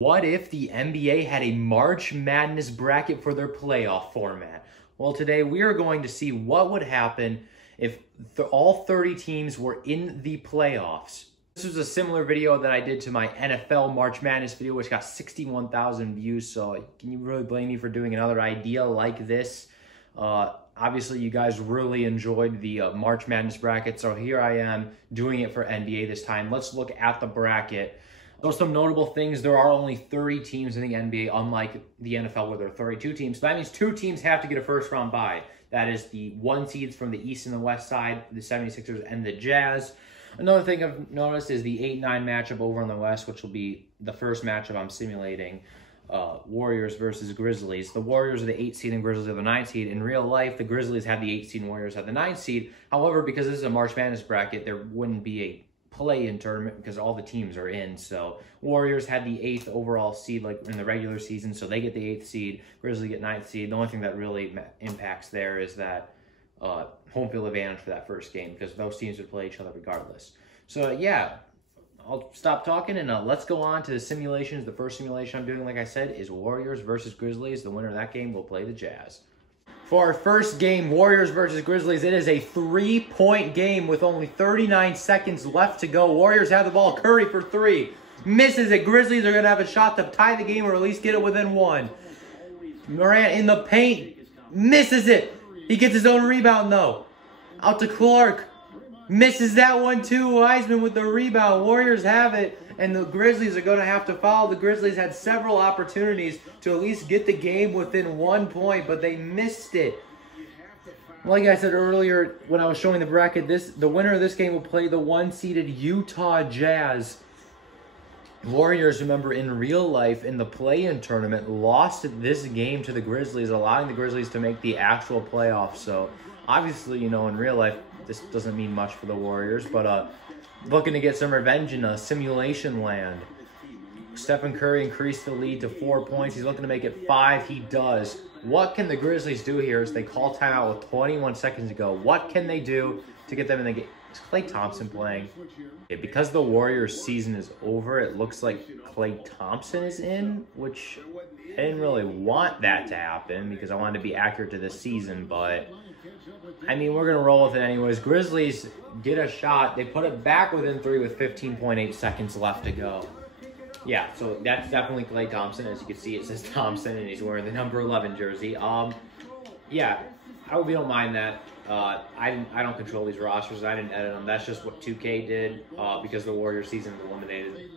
What if the NBA had a March Madness bracket for their playoff format? Well, today we are going to see what would happen if all 30 teams were in the playoffs. This was a similar video that I did to my NFL March Madness video, which got 61,000 views. So can you really blame me for doing another idea like this? Obviously, you guys really enjoyed the March Madness bracket, so here I am doing it for NBA this time. Let's look at the bracket. So some notable things, there are only 30 teams in the NBA, unlike the NFL where there are 32 teams. So that means two teams have to get a first round bye. That is the one seeds from the East and the West side, the 76ers and the Jazz. Another thing I've noticed is the 8-9 matchup over on the West, which will be the first matchup I'm simulating. Warriors versus Grizzlies. The Warriors are the 8 seed and Grizzlies are the 9 seed. In real life, the Grizzlies have the 8 seed and Warriors have the 9 seed. However, because this is a March Madness bracket, there wouldn't be a play-in tournament because all the teams are in. So Warriors had the 8th overall seed like in the regular season, so they get the 8th seed. Grizzlies get 9th seed. The only thing that really impacts there is that home field advantage for that first game because those teams would play each other regardless. So yeah, I'll stop talking and let's go on to the simulations. The first simulation I'm doing, like I said, is Warriors versus Grizzlies. The winner of that game will play the Jazz. For our first game, Warriors versus Grizzlies, it is a 3-point game with only 39 seconds left to go. Warriors have the ball. Curry for 3. Misses it. Grizzlies are going to have a shot to tie the game or at least get it within 1. Morant in the paint. Misses it. He gets his own rebound, though. Out to Clark. Misses that one, too. Wiseman with the rebound. Warriors have it. And the Grizzlies are going to have to foul. The Grizzlies had several opportunities to at least get the game within 1 point, but they missed it. Like I said earlier when I was showing the bracket, the winner of this game will play the 1-seeded Utah Jazz. Warriors, remember, in real life, in the play-in tournament, lost this game to the Grizzlies, allowing the Grizzlies to make the actual playoffs. So, obviously, you know, in real life, this doesn't mean much for the Warriors, but looking to get some revenge in simulation land. Stephen Curry increased the lead to 4 points. He's looking to make it 5. He does. What can the Grizzlies do here as they call timeout with 21 seconds to go? What can they do to get them in the game? Is Klay Thompson playing? Okay, because the Warriors season is over, it looks like Klay Thompson is in, which I didn't really want that to happen because I wanted to be accurate to this season, but I mean, we're going to roll with it anyways. Grizzlies get a shot. They put it back within 3 with 15.8 seconds left to go. Yeah, so that's definitely Klay Thompson. As you can see, it says Thompson, and he's wearing the number 11 jersey. Yeah, I hope you don't mind that. I don't control these rosters. I didn't edit them. That's just what 2K did because the Warriors season is eliminated.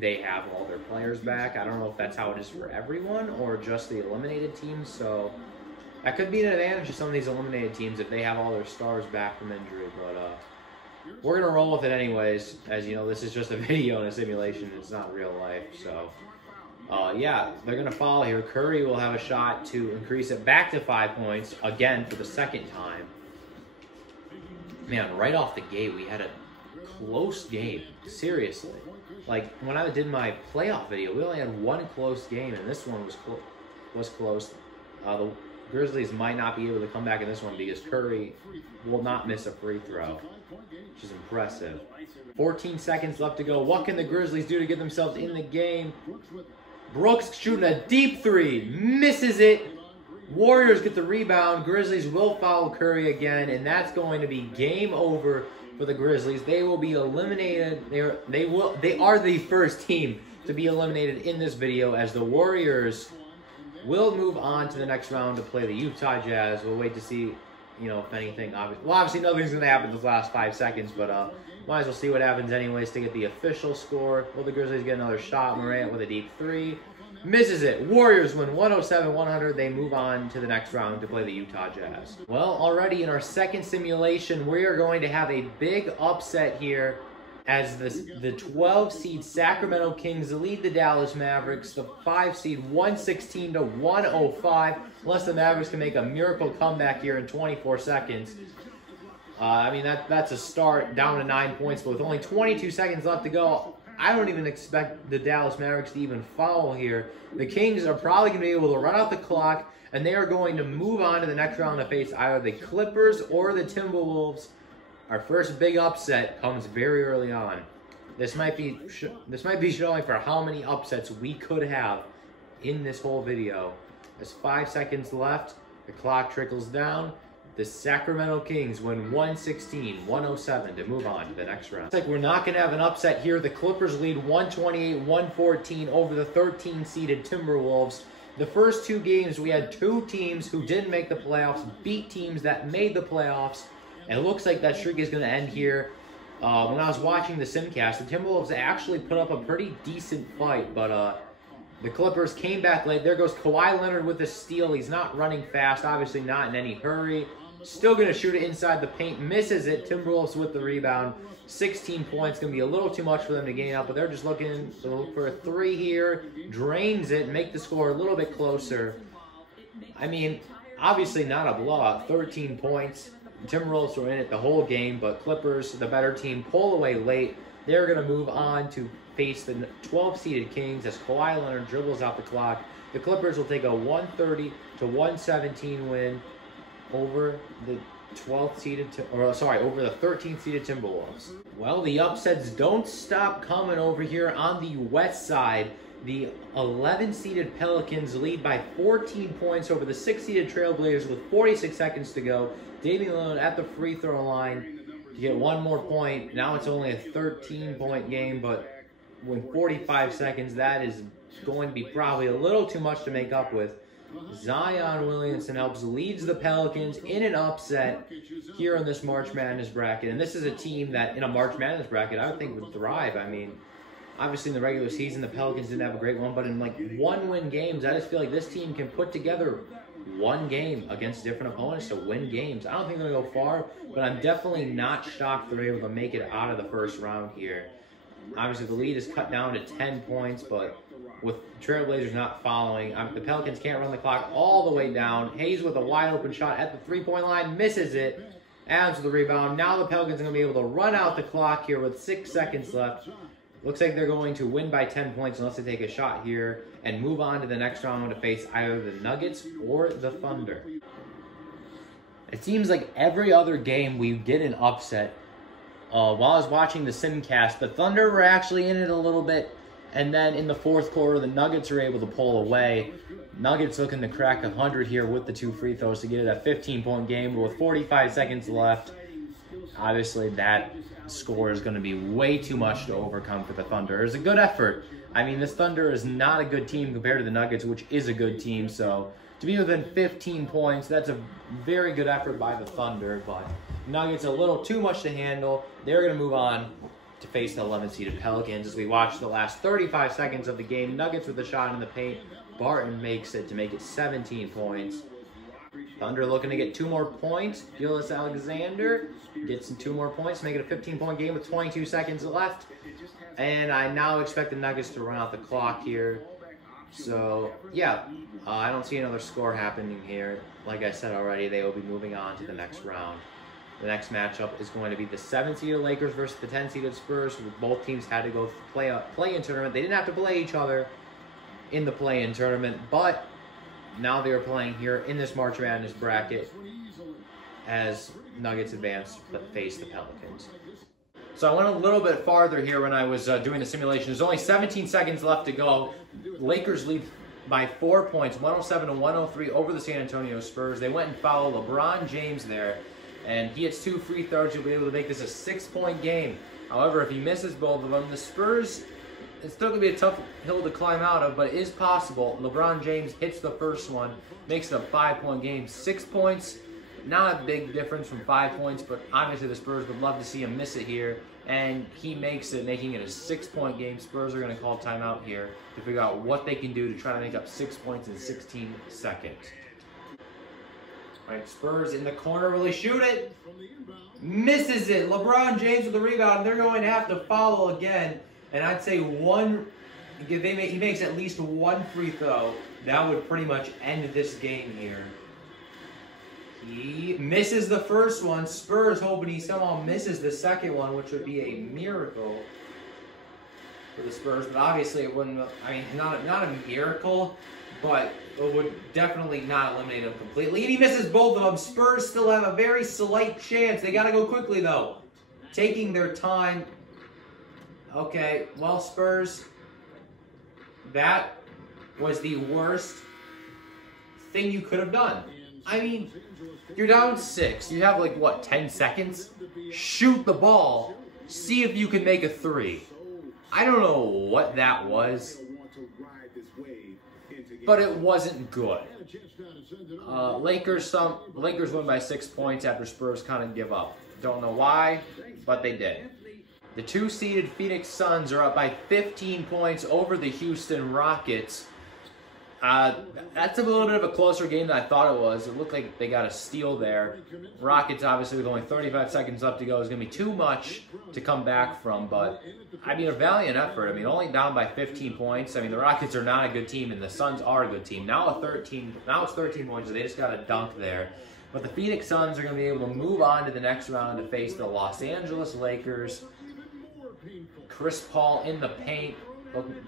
They have all their players back. I don't know if that's how it is for everyone or just the eliminated teams, so that could be an advantage to some of these eliminated teams if they have all their stars back from injury, but we're going to roll with it anyways. As you know, this is just a video and a simulation. It's not real life, so yeah, they're going to follow here. Curry will have a shot to increase it back to 5 points, again, for the second time. Man, right off the gate, we had a close game. Seriously. Like, when I did my playoff video, we only had one close game, and this one was close. The Grizzlies might not be able to come back in this one because Curry will not miss a free throw, which is impressive. 14 seconds left to go. What can the Grizzlies do to get themselves in the game? Brooks shooting a deep 3. Misses it. Warriors get the rebound. Grizzlies will foul Curry again, and that's going to be game over for the Grizzlies. They will be eliminated. They are the first team to be eliminated in this video as the Warriors will move on to the next round to play the Utah Jazz. We'll wait to see, you know, if anything. Obviously nothing's going to happen in the last 5 seconds, but might as well see what happens anyways to get the official score. Will the Grizzlies get another shot? Morant with a deep 3. Misses it. Warriors win 107-100. They move on to the next round to play the Utah Jazz. Well, already in our second simulation, we are going to have a big upset here as the 12-seed Sacramento Kings lead the Dallas Mavericks. The 5-seed 116-105. Unless the Mavericks can make a miracle comeback here in 24 seconds. I mean, that's a start down to 9 points, but with only 22 seconds left to go, I don't even expect the Dallas Mavericks to even foul here. The Kings are probably going to be able to run out the clock, and they are going to move on to the next round to face either the Clippers or the Timberwolves. Our first big upset comes very early on. This might be showing for how many upsets we could have in this whole video. There's 5 seconds left. The clock trickles down. The Sacramento Kings win 116-107 to move on to the next round. Looks like we're not going to have an upset here. The Clippers lead 128-114 over the 13-seeded Timberwolves. The first 2 games, we had 2 teams who didn't make the playoffs beat teams that made the playoffs. And it looks like that streak is going to end here. When I was watching the Simcast, the Timberwolves actually put up a pretty decent fight, but the Clippers came back late. There goes Kawhi Leonard with the steal. He's not running fast, obviously not in any hurry. Still going to shoot it inside the paint. Misses it. Timberwolves with the rebound. 16 points. Going to be a little too much for them to gain up, but they're just looking to look for a 3 here. Drains it. Make the score a little bit closer. I mean, obviously not a blowout. 13 points. Timberwolves were in it the whole game, but Clippers, the better team, pull away late. They're going to move on to face the 12-seeded Kings as Kawhi Leonard dribbles out the clock. The Clippers will take a 130-117 win over the 13th-seeded Timberwolves. Well, the upsets don't stop coming over here on the west side. The 11-seeded Pelicans lead by 14 points over the 6-seeded Trailblazers with 46 seconds to go. Damian Lillard at the free throw line to get 1 more point. Now it's only a 13-point game, but with 45 seconds, that is going to be probably a little too much to make up with. Zion Williamson leads the Pelicans in an upset here in this March Madness bracket. And this is a team that, in a March Madness bracket, I would think would thrive. I mean, obviously in the regular season, the Pelicans didn't have a great one, but in like 1-win games, I just feel like this team can put together 1 game against different opponents to win games. I don't think they're going to go far, but I'm definitely not shocked they're able to make it out of the first round here. Obviously, the lead is cut down to 10 points, but with Trailblazers not following, the Pelicans can't run the clock all the way down. Hayes with a wide open shot at the 3-point line, misses it. Adams with the rebound. Now the Pelicans are going to be able to run out the clock here with 6 seconds left. Looks like they're going to win by 10 points unless they take a shot here and move on to the next round to face either the Nuggets or the Thunder. It seems like every other game we get an upset. While I was watching the Simcast, the Thunder were actually in it a little bit. And then in the fourth quarter, the Nuggets are able to pull away. Nuggets looking to crack 100 here with the 2 free throws to get it a 15-point game. But with 45 seconds left, obviously that score is going to be way too much to overcome for the Thunder. It's a good effort. I mean, this Thunder is not a good team compared to the Nuggets, which is a good team. So to be within 15 points, that's a very good effort by the Thunder. But Nuggets a little too much to handle. They're going to move on to face the 11th-seeded Pelicans as we watch the last 35 seconds of the game. Nuggets with a shot in the paint. Barton makes it to make it 17 points. Thunder looking to get 2 more points. Gillis Alexander gets 2 more points, make it a 15-point game with 22 seconds left. And I now expect the Nuggets to run out the clock here. So, yeah, I don't see another score happening here. Like I said already, they will be moving on to the next round. The next matchup is going to be the 7-seeded Lakers versus the 10-seeded Spurs. Both teams had to go play-in tournament. They didn't have to play each other in the play-in tournament, but now they are playing here in this March Madness bracket as Nuggets advance to face the Pelicans. So I went a little bit farther here when I was doing the simulation. There's only 17 seconds left to go. Lakers lead by 4 points, 107-103 over the San Antonio Spurs. They went and fouled LeBron James there, and he hits 2 free throws. He'll be able to make this a 6-point game. However, if he misses both of them, the Spurs, it's still going to be a tough hill to climb out of, but it is possible. LeBron James hits the first one, makes it a 5-point game. 6 points, not a big difference from 5 points, but obviously the Spurs would love to see him miss it here, and he makes it, making it a 6-point game. Spurs are going to call timeout here to figure out what they can do to try to make up 6 points in 16 seconds. All right, Spurs in the corner, will he shoot it? Misses it. LeBron James with the rebound. They're going to have to foul again. And I'd say he makes at least 1 free throw, that would pretty much end this game here. He misses the first one. Spurs hoping he somehow misses the second one, which would be a miracle for the Spurs. But obviously it wouldn't, I mean, not a miracle, but it would definitely not eliminate him completely. And he misses both of them. Spurs still have a very slight chance. They got to go quickly, though. Taking their time. Okay, well, Spurs, that was the worst thing you could have done. I mean, you're down 6. You have, like, what, 10 seconds? Shoot the ball. See if you can make a 3. I don't know what that was, but it wasn't good. Lakers win by 6 points after Spurs kind of give up. Don't know why, but they did. The 2-seeded Phoenix Suns are up by 15 points over the Houston Rockets. That's a little bit of a closer game than I thought it was. It looked like they got a steal there. Rockets, obviously, with only 35 seconds left to go, is going to be too much to come back from. But, I mean, a valiant effort. I mean, only down by 15 points. I mean, the Rockets are not a good team, and the Suns are a good team. Now it's 13 points, so they just got a dunk there. But the Phoenix Suns are going to be able to move on to the next round to face the Los Angeles Lakers. Chris Paul in the paint.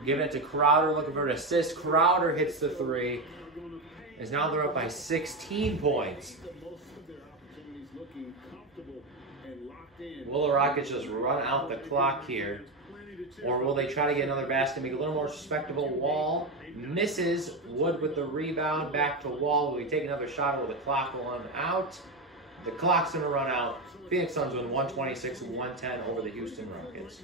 Giving it to Crowder, looking for an assist. Crowder hits the 3. As now they're up by 16 points. Will the Rockets just run out the clock here? Or will they try to get another basket, make a little more respectable? Wall misses. Wood with the rebound. Back to Wall. Will he take another shot? Will the clock run out? The clock's going to run out. Phoenix Suns win 126-110 over the Houston Rockets.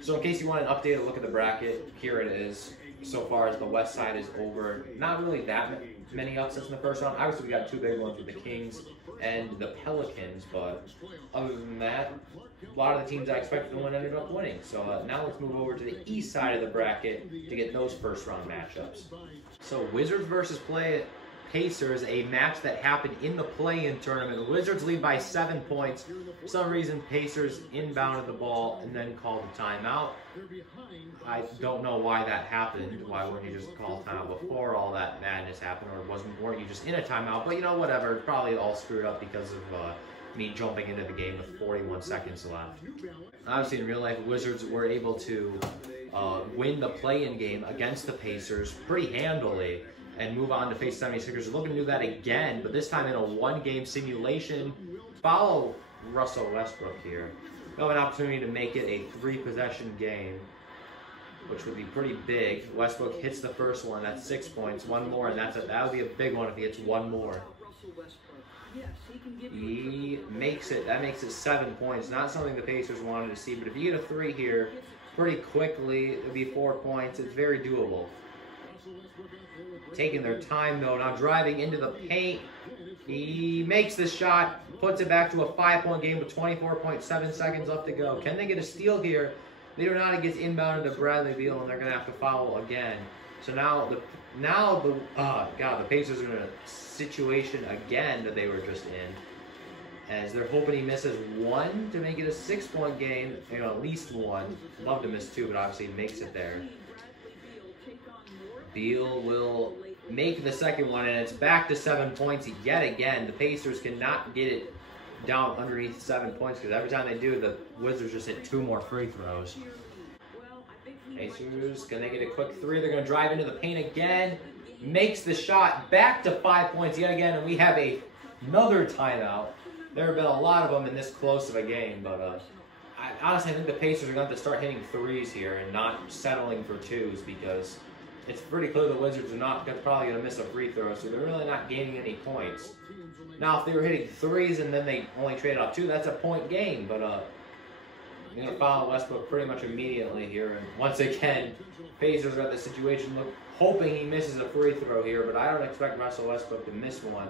So in case you want an updated look at the bracket, here it is. So far as the west side is over. Not really that many upsets in the first round. Obviously, we got 2 big ones with the Kings and the Pelicans. But other than that, a lot of the teams I expected to win ended up winning. So now let's move over to the east side of the bracket to get those first round matchups. So Wizards versus Pacers, a match that happened in the play-in tournament. The Wizards lead by 7 points. For some reason, Pacers inbounded the ball and then called a timeout. I don't know why that happened. Why wouldn't you just call a timeout before all that madness happened? Or weren't you just in a timeout? But, you know, whatever. It's probably all screwed up because of me jumping into the game with 41 seconds left. Obviously, in real life, Wizards were able to win the play-in game against the Pacers pretty handily and move on to face 76ers. Looking to do that again, but this time in a 1-game simulation. Follow Russell Westbrook here. They'll have an opportunity to make it a 3-possession game, which would be pretty big. Westbrook hits the first one. That's 6 points. One more, and that would be a big one if he hits one more. He makes it. That makes it 7 points. Not something the Pacers wanted to see, but if you get a 3 here pretty quickly, it would be 4 points. It's very doable. Taking their time, though. Now driving into the paint. He makes the shot, puts it back to a 5-point game with 24.7 seconds left to go. Can they get a steal here? They do not. It gets inbounded to Bradley Beal, and they're going to have to foul again. So now the Pacers are in a situation again that they were just in, as they're hoping he misses 1 to make it a 6-point game. You know, at least 1. Love to miss 2, but obviously he makes it there. Beal will make the second one, and it's back to 7 points yet again. The Pacers cannot get it down underneath 7 points because every time they do, the Wizards just hit 2 more free throws. Pacers, can they get a quick 3? They're going to drive into the paint again. Makes the shot, back to 5 points yet again, and we have another timeout. There have been a lot of them in this close of a game, but honestly, I think the Pacers are going to have to start hitting 3s here and not settling for 2s, because it's pretty clear the Wizards are probably going to miss a free throw, so they're really not gaining any points. Now, if they were hitting 3s and then they only traded off 2, that's a point game, but you're going to foul Westbrook pretty much immediately here. And once again, Pacers got the situation hoping he misses a free throw here, but I don't expect Russell Westbrook to miss one.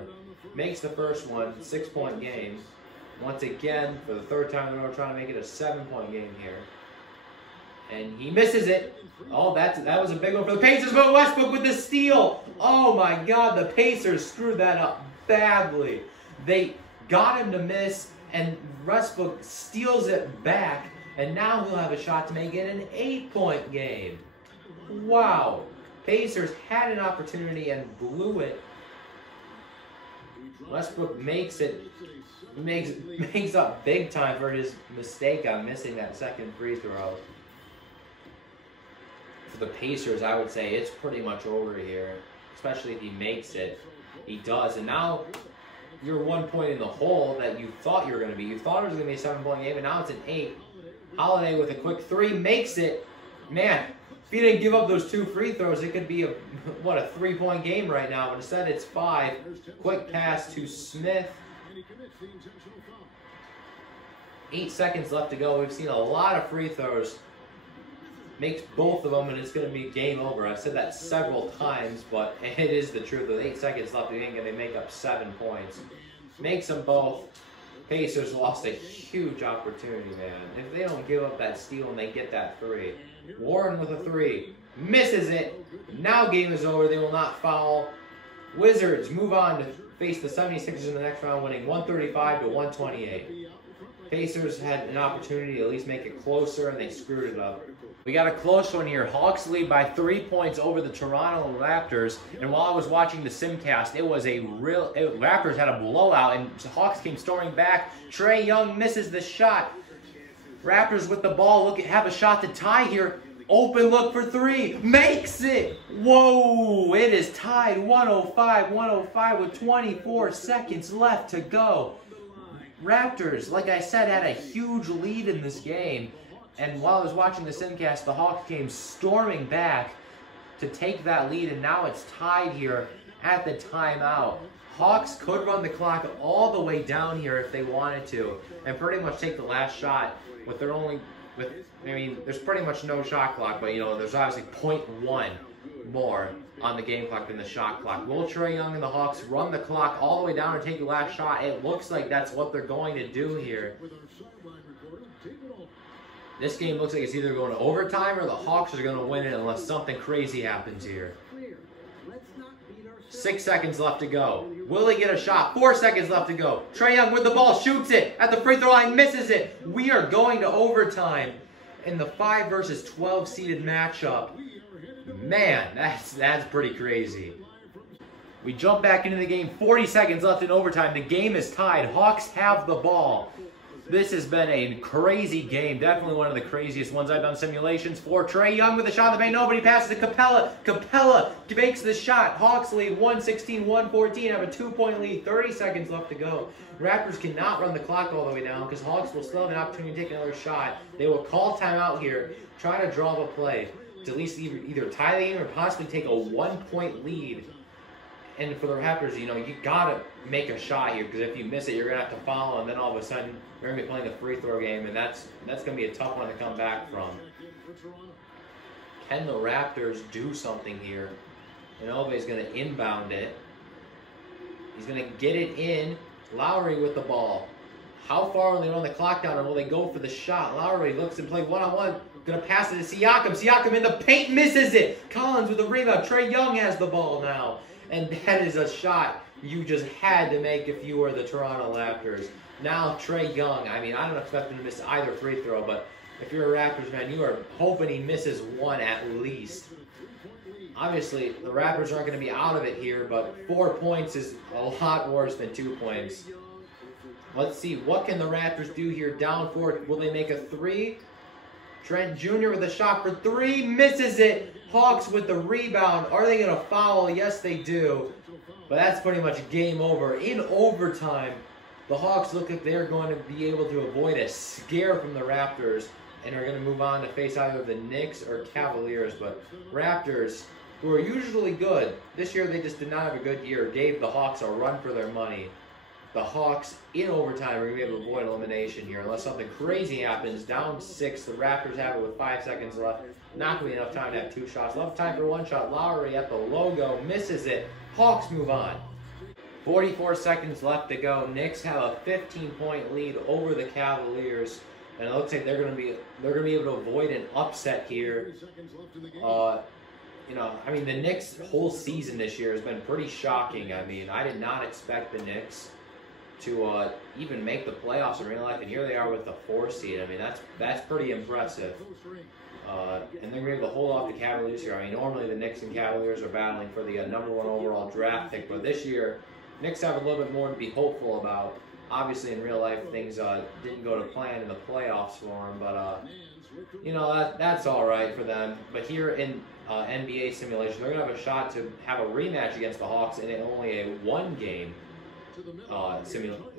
Makes the first one, 6-point game. Once again, for the 3rd time in a row, trying to make it a 7-point game here. And he misses it. Oh, that was a big one for the Pacers, but Westbrook with the steal. Oh my God, the Pacers screwed that up badly. They got him to miss, and Westbrook steals it back, and now he'll have a shot to make it an 8-point game. Wow. Pacers had an opportunity and blew it. Westbrook makes up big time for his mistake on missing that second free throw. For the Pacers, I would say it's pretty much over here, especially if he makes it. He does, and now you're 1 point in the hole that you thought you were going to be. You thought it was going to be a 7-point game, and now it's an 8. Holiday with a quick three, makes it. Man, if he didn't give up those 2 free throws, it could be a 3-point game right now. But instead, it's 5. Quick pass to Smith. 8 seconds left to go. We've seen a lot of free throws. Makes both of them, and it's going to be game over. I've said that several times, but it is the truth. With 8 seconds left, they ain't going to make up 7 points. Makes them both. Pacers lost a huge opportunity, man. If they don't give up that steal and they get that 3. Warren with a 3. Misses it. Now game is over. They will not foul. Wizards move on to face the 76ers in the next round, winning 135-128. Pacers had an opportunity to at least make it closer, and they screwed it up. We got a close one here. Hawks lead by 3 points over the Toronto Raptors. And while I was watching the Simcast, it was a Raptors had a blowout, and Hawks came storming back. Trae Young misses the shot. Raptors with the ball, have a shot to tie here. Open look for 3. Makes it! Whoa! It is tied 105 with 24 seconds left to go. Raptors, like I said, had a huge lead in this game. And while I was watching the Simcast, the Hawks came storming back to take that lead, and now it's tied here at the timeout. Hawks could run the clock all the way down here if they wanted to, and pretty much take the last shot with their only, I mean, there's pretty much no shot clock, but there's obviously 0.1 more on the game clock than the shot clock. Will Trae Young and the Hawks run the clock all the way down and take the last shot? It looks like that's what they're going to do here. This game looks like it's either going to overtime or the Hawks are going to win it unless something crazy happens here. 6 seconds left to go. Will he get a shot? 4 seconds left to go. Trae Young with the ball, shoots it at the free throw line, misses it. We are going to overtime in the 5 versus 12 seeded matchup. Man, that's pretty crazy. We jump back into the game. 40 seconds left in overtime. The game is tied. Hawks have the ball. This has been a crazy game. Definitely one of the craziest ones I've done simulations for. Trae Young with a shot in the paint. Nobody passes to Capella. Capella makes the shot. Hawks lead 116-114. Have a 2-point lead. 30 seconds left to go. Raptors cannot run the clock all the way down because Hawks will still have an opportunity to take another shot. They will call timeout here. Try to draw the play to at least either tie the game or possibly take a 1-point lead. And for the Raptors, you got to make a shot here because if you miss it, you're going to have to follow, and then all of a sudden, you're going to be playing a free throw game, and that's going to be a tough one to come back from. Can the Raptors do something here? And Ove's going to inbound it. He's going to get it in. Lowry with the ball. How far will they run the clock down, or will they go for the shot? Lowry looks and play one-on-one. Going to pass it to Siakam. Siakam in the paint, misses it. Collins with the rebound. Trae Young has the ball now. And that is a shot you just had to make if you were the Toronto Raptors. Now Trae Young, I mean, I don't expect him to miss either free throw, but if you're a Raptors fan, you are hoping he misses one at least. Obviously, the Raptors aren't going to be out of it here, but 4 points is a lot worse than 2 points. Let's see, what can the Raptors do here? Down 4, will they make a 3? Trent Jr. with a shot for 3, misses it. Hawks with the rebound. Are they going to foul? Yes, they do. But that's pretty much game over. In overtime, the Hawks look like they're going to be able to avoid a scare from the Raptors and are going to move on to face either the Knicks or Cavaliers. But Raptors, who are usually good, this year they just did not have a good year, gave the Hawks a run for their money. The Hawks, in overtime, are going to be able to avoid elimination here. Unless something crazy happens, down 6, the Raptors have it with 5 seconds left. Not going to be enough time to have 2 shots. Left time for 1 shot. Lowry at the logo, misses it. Hawks move on. 44 seconds left to go. Knicks have a 15-point lead over the Cavaliers. And it looks like they're going to be able to avoid an upset here. I mean, the Knicks' whole season this year has been pretty shocking. I mean, I did not expect the Knicks to even make the playoffs in real life, and here they are with the 4 seed. I mean, that's pretty impressive. And they're going to be able to hold off the Cavaliers here. I mean, normally the Knicks and Cavaliers are battling for the #1 overall draft pick, but this year, Knicks have a little bit more to be hopeful about. Obviously, in real life, things didn't go to plan in the playoffs for them, but that's all right for them. But here in NBA simulation, they're going to have a shot to have a rematch against the Hawks in only a 1-game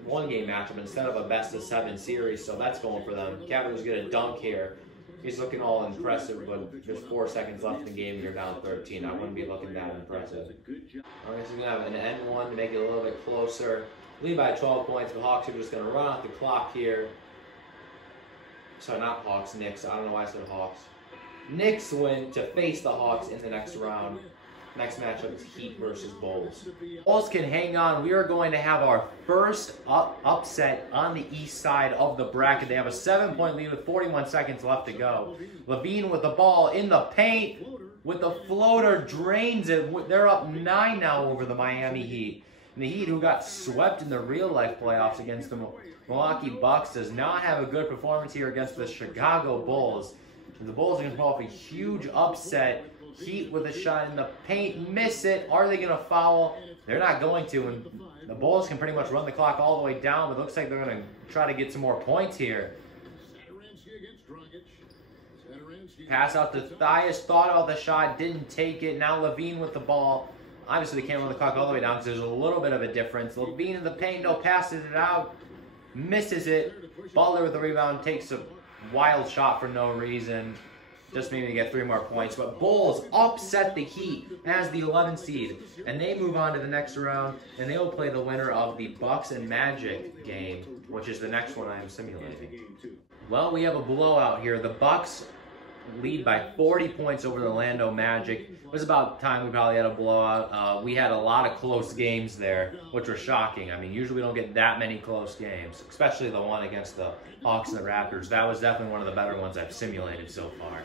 one-game matchup instead of a best-of-7 series, so that's going for them. Cavaliers get a dunk here. He's looking all impressive, but there's 4 seconds left in the game and you're down 13. I wouldn't be looking that impressive. I guess he's going to have an N1 to make it a little bit closer. Lead by 12 points, but Hawks are just going to run out the clock here. Sorry, not Hawks, Knicks. I don't know why I said Hawks. Knicks win to face the Hawks in the next round. Next matchup is Heat versus Bulls. Bulls can hang on. We are going to have our first upset on the east side of the bracket. They have a 7-point lead with 41 seconds left to go. Levine with the ball in the paint with the floater, drains it. They're up 9 now over the Miami Heat. And the Heat, who got swept in the real-life playoffs against the Milwaukee Bucks, does not have a good performance here against the Chicago Bulls. And the Bulls are going to pull off a huge upset. Heat with a shot in the paint, miss it. Are they going to foul? They're not going to. And the Bulls can pretty much run the clock all the way down, but it looks like they're going to try to get some more points here. Pass out to Thias, thought about the shot, didn't take it. Now Levine with the ball. Obviously, they can't run the clock all the way down because there's a little bit of a difference. Levine in the paint, no, passes it out, misses it. Butler with the rebound, takes a wild shot for no reason. Just maybe to get 3 more points. But Bulls upset the Heat as the 11th seed. And they move on to the next round. And they will play the winner of the Bucks and Magic game, which is the next one I am simulating. Well, we have a blowout here. The Bucks lead by 40 points over the Orlando Magic. It was about time we probably had a blowout. We had a lot of close games there, which were shocking. I mean, usually we don't get that many close games, especially the one against the Hawks and the Raptors. That was definitely one of the better ones I've simulated so far.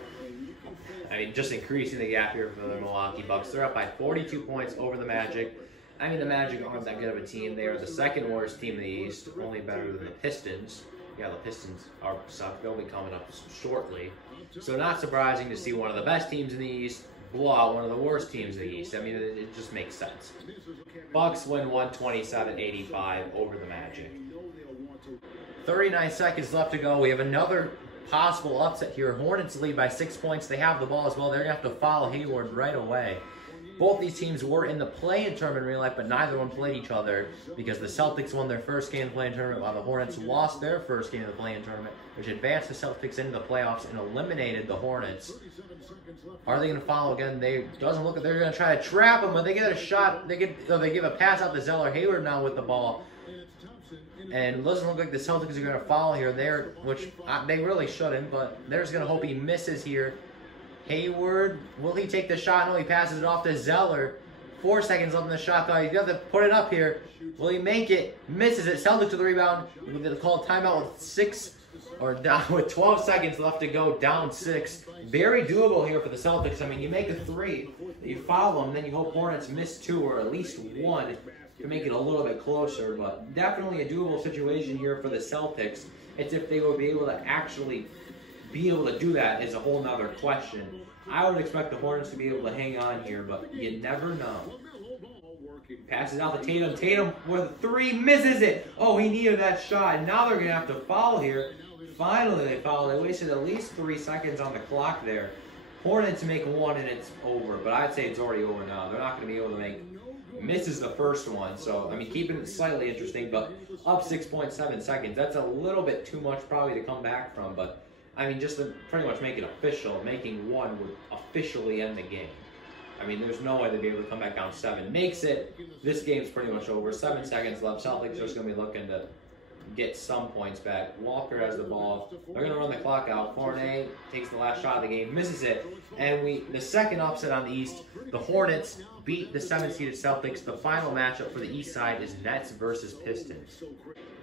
I mean, just increasing the gap here for the Milwaukee Bucks. They're up by 42 points over the Magic. I mean, the Magic aren't that good of a team. They are the second worst team in the East, only better than the Pistons. Yeah, the Pistons suck. They'll be coming up shortly. So not surprising to see one of the best teams in the East blow out one of the worst teams in the East. I mean, it just makes sense. Bucks win 127-85 over the Magic. 39 seconds left to go. We have another possible upset here. Hornets lead by 6 points. They have the ball as well. They're going to have to foul Hayward right away. Both these teams were in the play-in tournament in real life, but neither one played each other because the Celtics won their first game of the play-in tournament while the Hornets lost their first game of the play-in tournament, which advanced the Celtics into the playoffs and eliminated the Hornets. Are they going to follow again? Doesn't look like they're going to try to trap them, but they get a shot. They give a pass out to Zeller. Hayward now with the ball. And it doesn't look like the Celtics are going to foul here. Which they really shouldn't, but they're just going to hope he misses here. Hayward, will he take the shot? No, he passes it off to Zeller. 4 seconds left in the shot clock. He's got to put it up here. Will he make it? Misses it. Celtics with the rebound. They call timeout with 12 seconds left to go, down 6. Very doable here for the Celtics. I mean, you make a 3, you foul them, then you hope Hornets miss 2 or at least 1 to make it a little bit closer. But definitely a doable situation here for the Celtics. It's if they will be able to actually be able to do that is a whole nother question. I would expect the Hornets to be able to hang on here, but you never know. Passes out to Tatum. Tatum with 3, misses it. Oh, he needed that shot. Now they're going to have to foul here. Finally, they fouled. They wasted at least 3 seconds on the clock there. Hornets make 1 and it's over, but I'd say it's already over now. They're not going to be able to make. Misses the first one, so I mean, keeping it slightly interesting, but up 6.7 seconds. That's a little bit too much probably to come back from, but I mean, just to pretty much make it official, making 1 would officially end the game. I mean, there's no way they'd be able to come back down 7. Makes it. This game's pretty much over. 7 seconds left. Celtics are just going to be looking to get some points back. Walker has the ball. They're going to run the clock out. Fournier takes the last shot of the game, misses it. And the second upset on the East, the Hornets beat the 7th-seeded Celtics. The final matchup for the East side is Nets versus Pistons.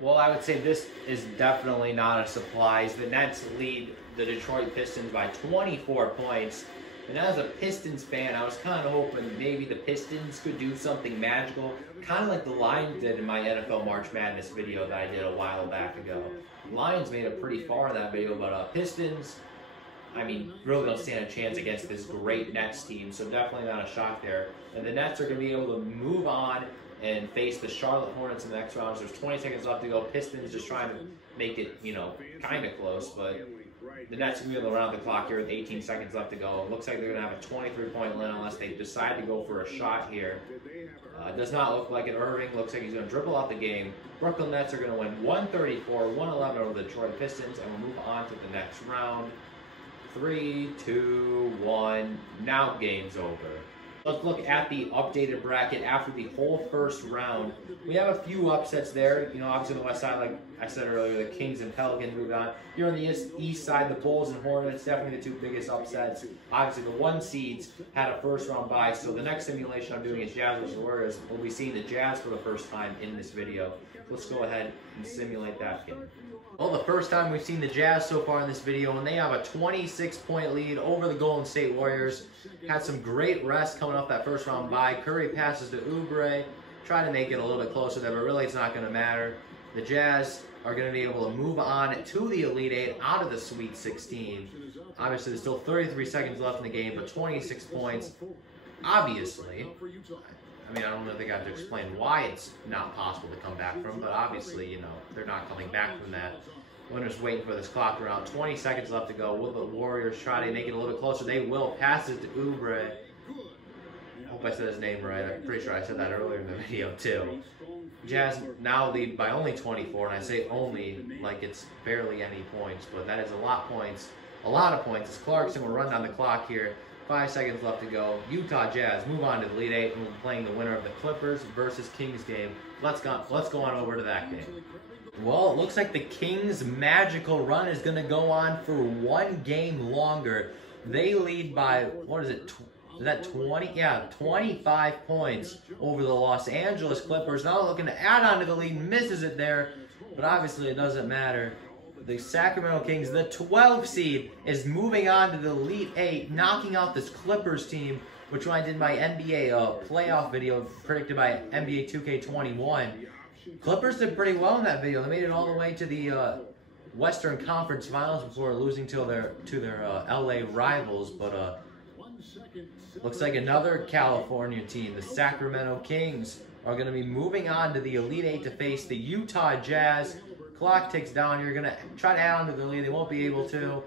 Well, I would say this is definitely not a surprise. The Nets lead the Detroit Pistons by 24 points. And as a Pistons fan, I was kind of hoping maybe the Pistons could do something magical, kind of like the Lions did in my NFL March Madness video that I did a while back ago. Lions made it pretty far in that video, but Pistons, I mean, really don't stand a chance against this great Nets team, so definitely not a shock there. And the Nets are going to be able to move on and face the Charlotte Hornets in the next round. So there's 20 seconds left to go. Pistons just trying to make it, kind of close, but the Nets are going to be around the clock here with 18 seconds left to go. It looks like they're going to have a 23-point lead unless they decide to go for a shot here. Does not look like it. Irving looks like he's going to dribble out the game. Brooklyn Nets are going to win 134-111 over the Detroit Pistons, and we'll move on to the next round. 3, 2, 1. Now game's over. Let's look at the updated bracket after the whole first round. We have a few upsets there. You know, obviously on the west side, like I said earlier, the Kings and Pelicans moved on. Here on the east side, the Bulls and Hornets, definitely the two biggest upsets. Obviously, the 1 seeds had a first round bye, so the next simulation I'm doing is Jazz versus Warriors. We'll be seeing the Jazz for the first time in this video. Let's go ahead and simulate that game. Well, the first time we've seen the Jazz so far in this video, and they have a 26-point lead over the Golden State Warriors. Had some great rest coming off that first round bye. Curry passes to Oubre, trying to make it a little bit closer there, but really it's not going to matter. The Jazz are going to be able to move on to the Elite Eight out of the Sweet 16. Obviously, there's still 33 seconds left in the game, but 26 points. Obviously, I mean, I don't know if they got to explain why it's not possible to come back from, but obviously, you know, they're not coming back from that. Winner's waiting for this clock around. 20 seconds left to go. Will the Warriors try to make it a little bit closer? They will. Pass it to Oubre. I hope I said his name right. I'm pretty sure I said that earlier in the video, too. Jazz now lead by only 24, and I say only like it's barely any points, but that is a lot of points. A lot of points. As Clarkson will run down the clock here. 5 seconds left to go. Utah Jazz move on to the Elite Eight, and we're playing the winner of the Clippers versus Kings game. Let's go on over to that game. Well, it looks like the Kings' magical run is going to go on for 1 game longer. They lead by, what is it? Is that 20? Yeah, 25 points over the Los Angeles Clippers. Now looking to add on to the lead, misses it there, but obviously it doesn't matter. The Sacramento Kings, the 12th seed, is moving on to the Elite Eight, knocking out this Clippers team, which I did in my NBA playoff video predicted by NBA 2K21. Clippers did pretty well in that video. They made it all the way to the Western Conference Finals before losing to their LA rivals, but looks like another California team, the Sacramento Kings, are going to be moving on to the Elite Eight to face the Utah Jazz. Clock ticks down. You're going to try to add on to the lead. They won't be able to.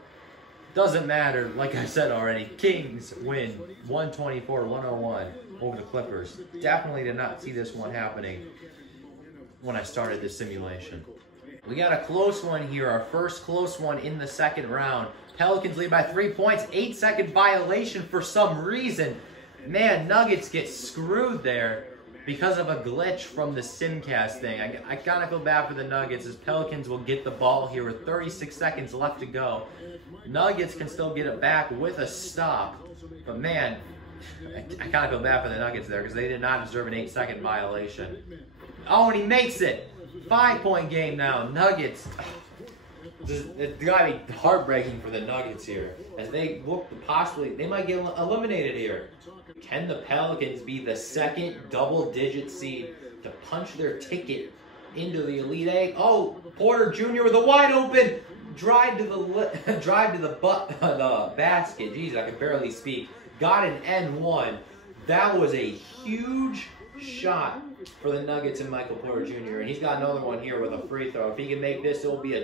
Doesn't matter. Like I said already, Kings win 124-101 over the Clippers. Definitely did not see this one happening when I started this simulation. We got a close one here. Our first close one in the second round. Pelicans lead by 3 points. 8-second violation for some reason. Man, Nuggets get screwed there because of a glitch from the Simcast thing. I kind of feel bad for the Nuggets as Pelicans will get the ball here with 36 seconds left to go. Nuggets can still get it back with a stop. But man, I kind of feel bad for the Nuggets there because they did not deserve an 8-second violation. Oh, and he makes it. 5-point game now. Nuggets. It's got to be heartbreaking for the Nuggets here as they look to possibly, they might get eliminated here. Can the Pelicans be the second double-digit seed to punch their ticket into the Elite Eight? Oh, Porter Jr. with a wide open drive to the basket. Jeez, I can barely speak. Got an N1. That was a huge shot for the Nuggets and Michael Porter Jr. And he's got another one here with a free throw. If he can make this, it will be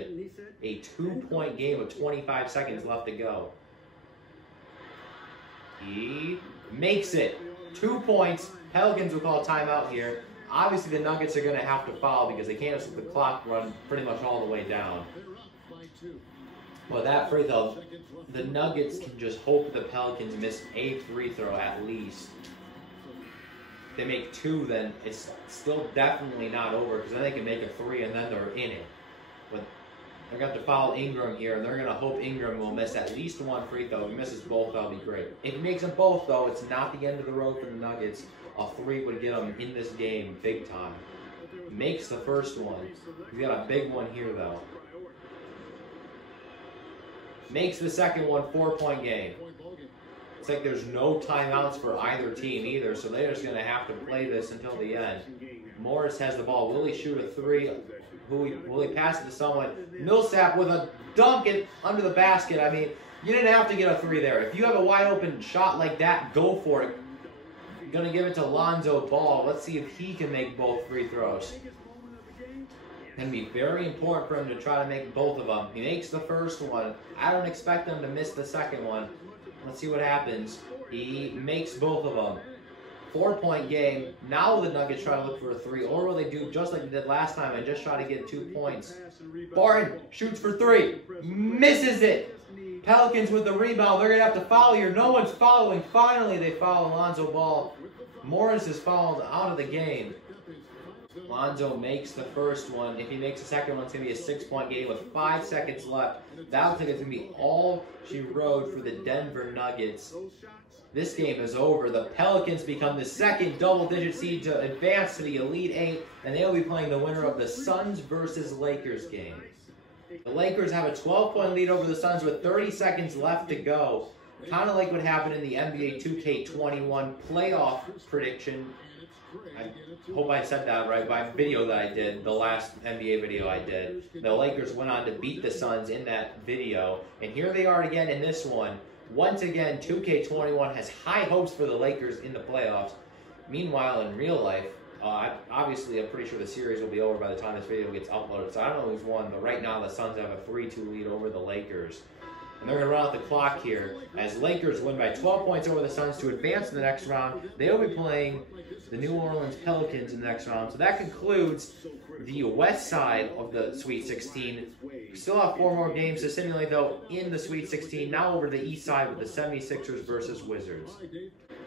a 2-point game with 25 seconds left to go. He makes it. 2 points. Pelicans will call timeout here. Obviously, the Nuggets are going to have to foul because they can't let the clock run pretty much all the way down. But that free throw, the Nuggets can just hope the Pelicans miss a free throw at least. If they make 2, then it's still definitely not over because then they can make a 3 and then they're in it. But they're going to have to foul Ingram here, and they're going to hope Ingram will miss at least 1 free throw. If he misses both, that'll be great. If he makes them both, though, it's not the end of the road for the Nuggets. A 3 would get them in this game big time. Makes the first one. He's got a big one here, though. Makes the second one. 4-point game. It's like there's no timeouts for either team either, so they're just going to have to play this until the end. Morris has the ball. Will he shoot a 3? Will he pass it to someone? Millsap with a dunk under the basket. I mean, you didn't have to get a 3 there. If you have a wide open shot like that, go for it. Going to give it to Lonzo Ball. Let's see if he can make both free throws. Going to be very important for him to try to make both of them. He makes the first one. I don't expect him to miss the second one. Let's see what happens. He makes both of them. 4-point game. Now the Nuggets try to look for a 3, or will they do just like they did last time and just try to get 2 points? Barton shoots for 3. Misses it. Pelicans with the rebound. They're going to have to foul here. No one's following. Finally, they foul Alonzo Ball. Morris is fouled out of the game. Lonzo makes the first one. If he makes the second one, it's going to be a 6-point game with 5 seconds left. That looks like it's going to be all she wrote for the Denver Nuggets. This game is over. The Pelicans become the second double-digit seed to advance to the Elite Eight, and they'll be playing the winner of the Suns versus Lakers game. The Lakers have a 12-point lead over the Suns with 30 seconds left to go. Kind of like what happened in the NBA 2K21 playoff prediction. I hope I said that right. My video that I did, the last NBA video I did, the Lakers went on to beat the Suns in that video. And here they are again in this one. Once again, 2K21 has high hopes for the Lakers in the playoffs. Meanwhile, in real life, obviously I'm pretty sure the series will be over by the time this video gets uploaded. So I don't know who's won, but right now the Suns have a 3-2 lead over the Lakers. And they're going to run out the clock here as Lakers win by 12 points over the Suns to advance to the next round. They'll be playing the New Orleans Pelicans in the next round. So that concludes the west side of the Sweet 16. We still have 4 more games to simulate, though, in the Sweet 16. Now over to the east side with the 76ers versus Wizards.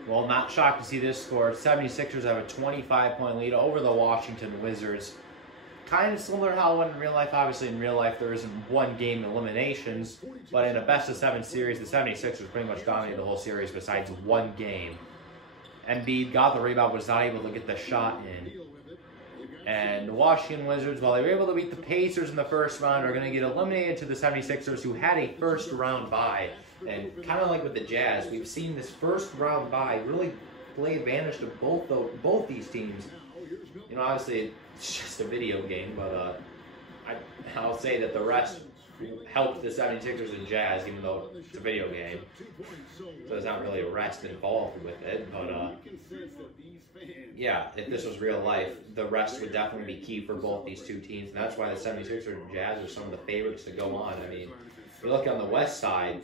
Well, not shocked to see this score. 76ers have a 25-point lead over the Washington Wizards. Kind of similar to how it went in real life. Obviously, in real life, there isn't one-game eliminations. But in a best-of-7 series, the 76ers pretty much dominated the whole series besides one game. Embiid got the rebound, but was not able to get the shot in. And the Washington Wizards, while they were able to beat the Pacers in the first round, are going to get eliminated to the 76ers, who had a first-round bye. And kind of like with the Jazz, we've seen this first-round bye really play advantage to both these teams. You know, obviously, it's just a video game, but I'll say that the rest helped the 76ers and Jazz, even though it's a video game. So there's not really a rest involved with it, but yeah, if this was real life, the rest would definitely be key for both these two teams, and that's why the 76ers and Jazz are some of the favorites to go on. I mean, if you look on the west side,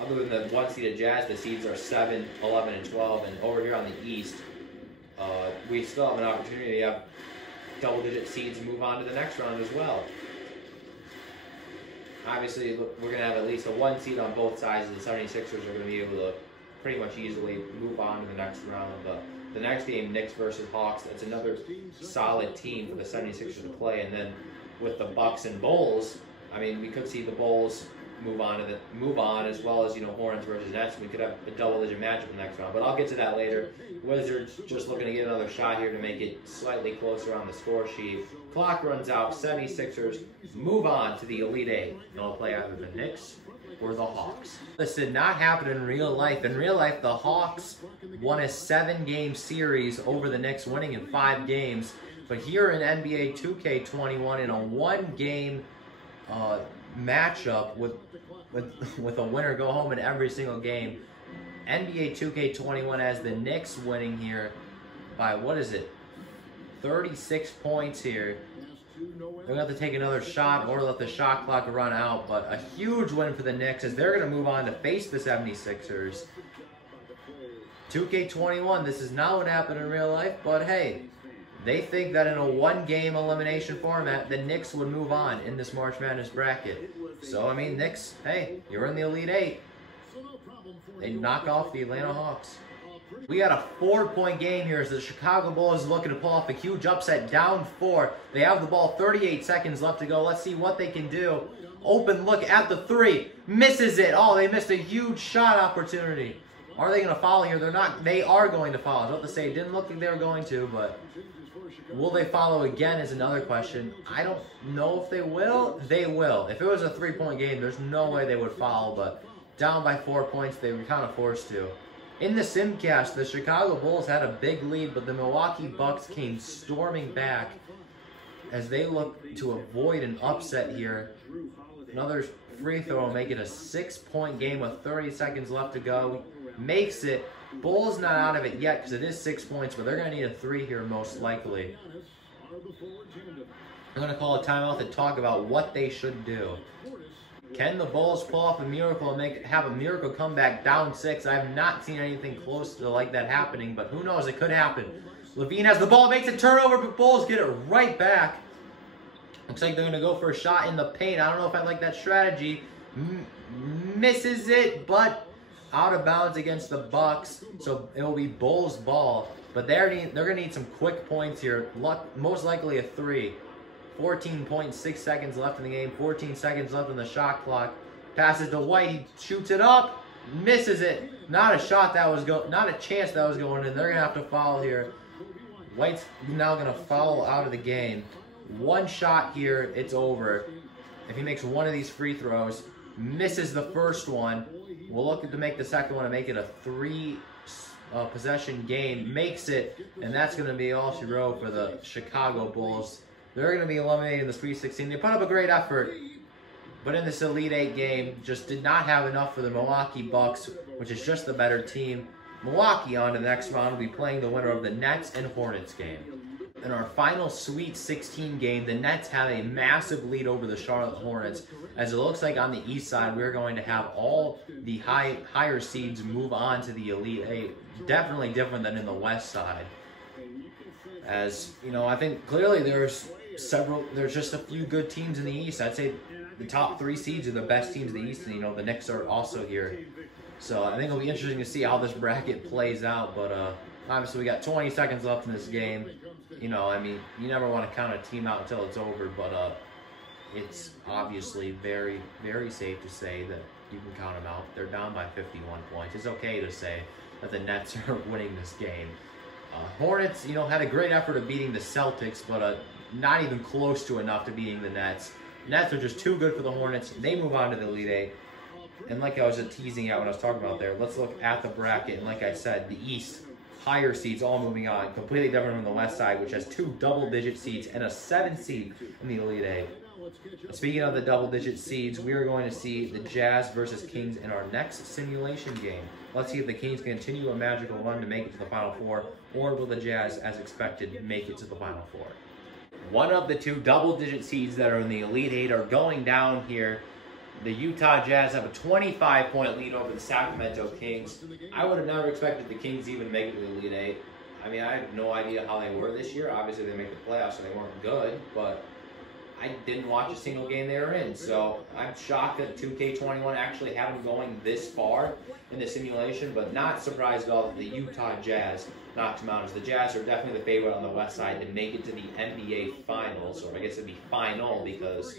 other than the one-seeded Jazz, the seeds are 7, 11, and 12, and over here on the east, we still have an opportunity to have double-digit seeds move on to the next round as well. Obviously, we're going to have at least a 1 seed on both sides, and the 76ers are going to be able to pretty much easily move on to the next round. But the next game, Knicks versus Hawks, that's another solid team for the 76ers to play. And then with the Bucks and Bulls, I mean, we could see the Bulls move on as well as, you know, Hornets versus Nets. We could have a double-digit matchup in the next round, but I'll get to that later. Wizards just looking to get another shot here to make it slightly closer on the score sheet. Clock runs out. 76ers move on to the Elite Eight. They'll play either the Knicks or the Hawks. This did not happen in real life. In real life, the Hawks won a 7-game series over the Knicks, winning in 5 games. But here in NBA 2K21, in a 1-game matchup with a winner go home in every single game, NBA 2K21 has the Knicks winning here by, 36 points here. They're going to have to take another shot or let the shot clock run out, but a huge win for the Knicks as they're going to move on to face the 76ers. 2K21, this is not what happened in real life, but hey, they think that in a 1-game elimination format, the Knicks would move on in this March Madness bracket. So, I mean, Knicks, hey, you're in the Elite Eight. They knock off the Atlanta Hawks. We got a 4-point game here as the Chicago Bulls is looking to pull off a huge upset, down 4. They have the ball, 38 seconds left to go. Let's see what they can do. Open look at the 3. Misses it. Oh, they missed a huge shot opportunity. Are they going to foul here? They're not. They are going to foul. I was about to say, it didn't look like they were going to, but will they follow again is another question. I don't know if they will. They will. If it was a 3-point game, there's no way they would foul, but down by 4 points, they were kind of forced to. In the Simcast, the Chicago Bulls had a big lead, but the Milwaukee Bucks came storming back as they look to avoid an upset here. Another free throw will make it a 6-point game with 30 seconds left to go. Makes it. Bulls not out of it yet because it is 6 points, but they're going to need a 3 here most likely. I'm going to call a timeout to talk about what they should do. Can the Bulls pull off a miracle and have a miracle comeback down 6? I have not seen anything close to like that happening, but who knows? It could happen. Levine has the ball, makes a turnover, but Bulls get it right back. Looks like they're going to go for a shot in the paint. I don't know if I like that strategy. Misses it, but out of bounds against the Bucks, so it will be Bulls ball. But they're going to need some quick points here. Most likely a 3. 14.6 seconds left in the game. 14 seconds left on the shot clock. Passes to White. He shoots it up. Misses it. Not a shot that was not a chance that was going in. They're going to have to foul here. White's now going to foul out of the game. One shot here, it's over. If he makes one of these free throws, misses the first one, we'll look to make the second one and make it a 3 possession game. Makes it, and that's going to be all she wrote for the Chicago Bulls. They're going to be eliminated in the Sweet 16. They put up a great effort, but in this Elite 8 game, just did not have enough for the Milwaukee Bucks, which is just the better team. Milwaukee on to the next round will be playing the winner of the Nets and Hornets game. In our final Sweet 16 game, the Nets have a massive lead over the Charlotte Hornets. As it looks like on the east side, we're going to have all the higher seeds move on to the Elite 8. Definitely different than in the west side. As, you know, I think clearly there's just a few good teams in the East. I'd say the top 3 seeds are the best teams in the East, and, you know, the Knicks are also here. So I think it'll be interesting to see how this bracket plays out, but obviously we got 20 seconds left in this game. You know, I mean, you never want to count a team out until it's over, but it's obviously very, very safe to say that you can count them out. They're down by 51 points. It's okay to say that the Nets are winning this game. Hornets, you know, had a great effort of beating the Celtics, but not even close to enough to beating the Nets. Nets are just too good for the Hornets. They move on to the Elite 8. And like I was teasing out when I was talking about there, let's look at the bracket. And like I said, the East, higher seeds all moving on. Completely different from the West side, which has 2 double-digit seeds and a 7 seed in the Elite 8. Speaking of the double-digit seeds, we are going to see the Jazz versus Kings in our next simulation game. Let's see if the Kings continue a magical run to make it to the Final Four, or will the Jazz, as expected, make it to the Final Four. One of the 2 double-digit seeds that are in the Elite 8 are going down here. The Utah Jazz have a 25-point lead over the Sacramento Kings. I would have never expected the Kings even to make it to the Elite 8. I mean, I have no idea how they were this year. Obviously, they make the playoffs, so they weren't good, but I didn't watch a single game they were in. So I'm shocked that 2K21 actually had them going this far in the simulation, but not surprised at all that the Utah Jazz knocked them out. As the Jazz are definitely the favorite on the West side to make it to the NBA Finals, or I guess it'd be final because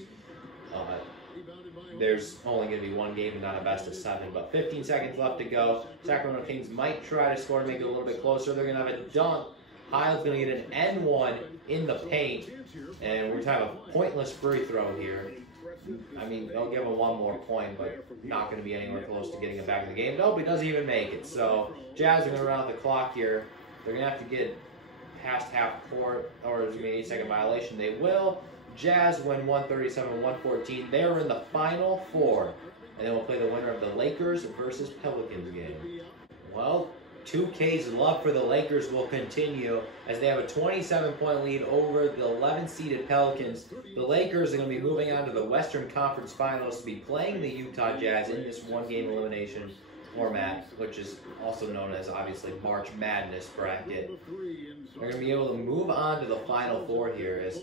there's only going to be one game and not a best of 7. But 15 seconds left to go. Sacramento Kings might try to score to make it a little bit closer. They're going to have a dunk. Hiles going to get an N1 in the paint. And we're going to have a pointless free throw here. I mean, they'll give him one more point, but not going to be anywhere close to getting it back in the game. Nope, he doesn't even make it. So Jazz are going to run out the clock here. They're going to have to get past half court, or there's going to be an 8-second violation. They will. Jazz win 137-114. They're in the Final Four. And then we'll play the winner of the Lakers versus Pelicans game. Well, 2K's love for the Lakers will continue as they have a 27-point lead over the 11th-seeded Pelicans. The Lakers are going to be moving on to the Western Conference Finals to be playing the Utah Jazz in this one-game elimination format, which is also known as, obviously, March Madness bracket. They're going to be able to move on to the Final Four here. As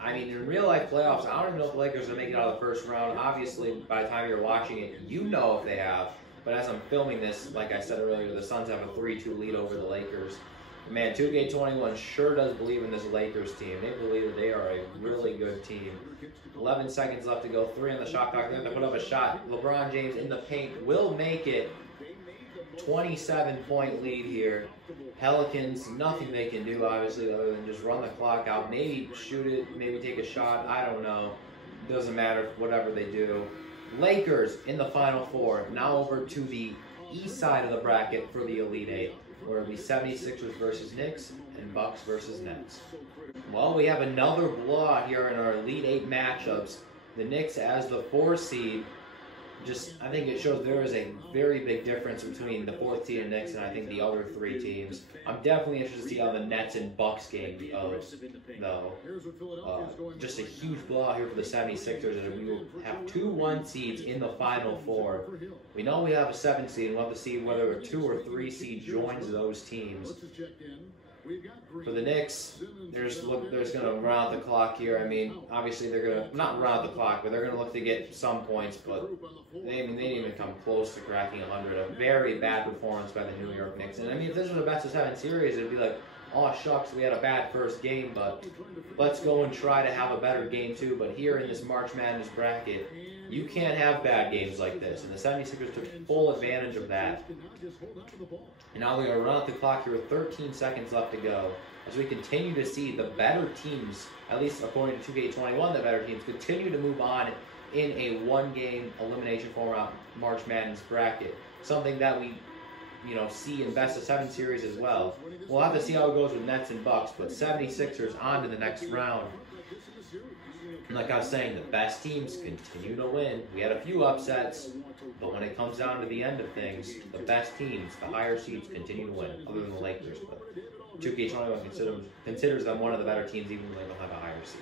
I mean, in real-life playoffs, I don't even know if the Lakers are making it out of the first round. Obviously, by the time you're watching it, you know if they have. But as I'm filming this, like I said earlier, the Suns have a 3-2 lead over the Lakers. Man, 2K21 sure does believe in this Lakers team. They believe that they are a really good team. 11 seconds left to go. 3 on the shot clock. They have to put up a shot. LeBron James in the paint will make it. 27-point lead here. Pelicans, nothing they can do, obviously, other than just run the clock out. Maybe shoot it, maybe take a shot. I don't know. Doesn't matter, whatever they do. Lakers in the Final Four. Now over to the east side of the bracket for the Elite 8, where it'll be 76ers versus Knicks and Bucks versus Nets. Well, we have another blowout here in our Elite 8 matchups. The Knicks as the 4 seed I think it shows there is a very big difference between the 4th seed and Knicks and I think the other 3 teams. I'm definitely interested to see how the Nets and Bucks game goes, though. Just a huge blowout here for the 76ers, and we will have 2 1 seeds in the Final Four. We know we have a 7 seed, and we'll have to see whether a 2 or 3 seed joins those teams. For the Knicks, there's going to run out the clock here. I mean, obviously they're going to, not run out the clock, but they're going to look to get some points, but they didn't even come close to cracking 100. A very bad performance by the New York Knicks. And I mean, if this was a best-of-7 series, it'd be like, oh, shucks, we had a bad first game, but let's go and try to have a better game too. But here in this March Madness bracket, you can't have bad games like this, and the 76ers took full advantage of that. And now they're going to run out the clock here with 13 seconds left to go as we continue to see the better teams, at least according to 2K21, the better teams continue to move on in a 1-game elimination format March Madness bracket, something that we see in best-of-7 series as well. We'll have to see how it goes with Nets and Bucks, but 76ers on to the next round. And like I was saying, the best teams continue to win. We had a few upsets, but when it comes down to the end of things, the best teams, the higher seeds, continue to win, other than the Lakers. But 2K21 considers them one of the better teams, even though they don't have a higher seed.